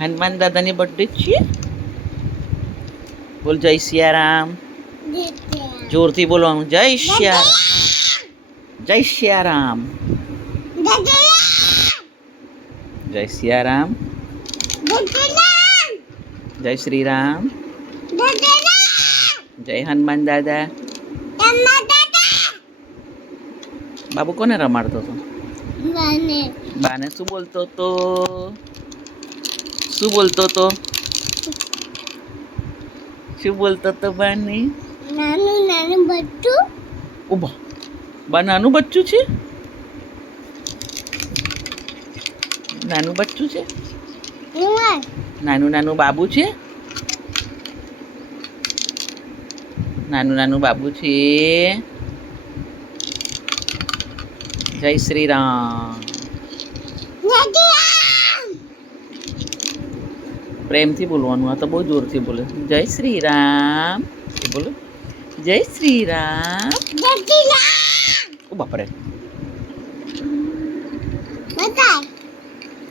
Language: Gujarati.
હનુમાન દાદાની બર્થડે છે. બોલ જય સિયારામ. જોરથી બોલવાનું. જય સિયારામ. જય સિયારામ. જય સિયારામ. જય શ્રી રામ. જય હનુમાન દાદા. બાબુ કોને રમાડતો હતો? બાને શું બોલતો હતો? શું બોલતો હતો? શું બોલતો હતો બાને? નાનું નાનું બચ્ચું. ઉભા. બા નાનું બચ્ચું છે? નાનું બચ્ચું છે? નાનું નાનું બાબુ છે? નાનું નાનું બાબુ છે. જય શ્રી રામ. પ્રેમથી બોલવાનું. આ તો બહુ જોરથી બોલે. જય શ્રી રામ. બોલો. જય શ્રી રામ. ઓ બાપરે.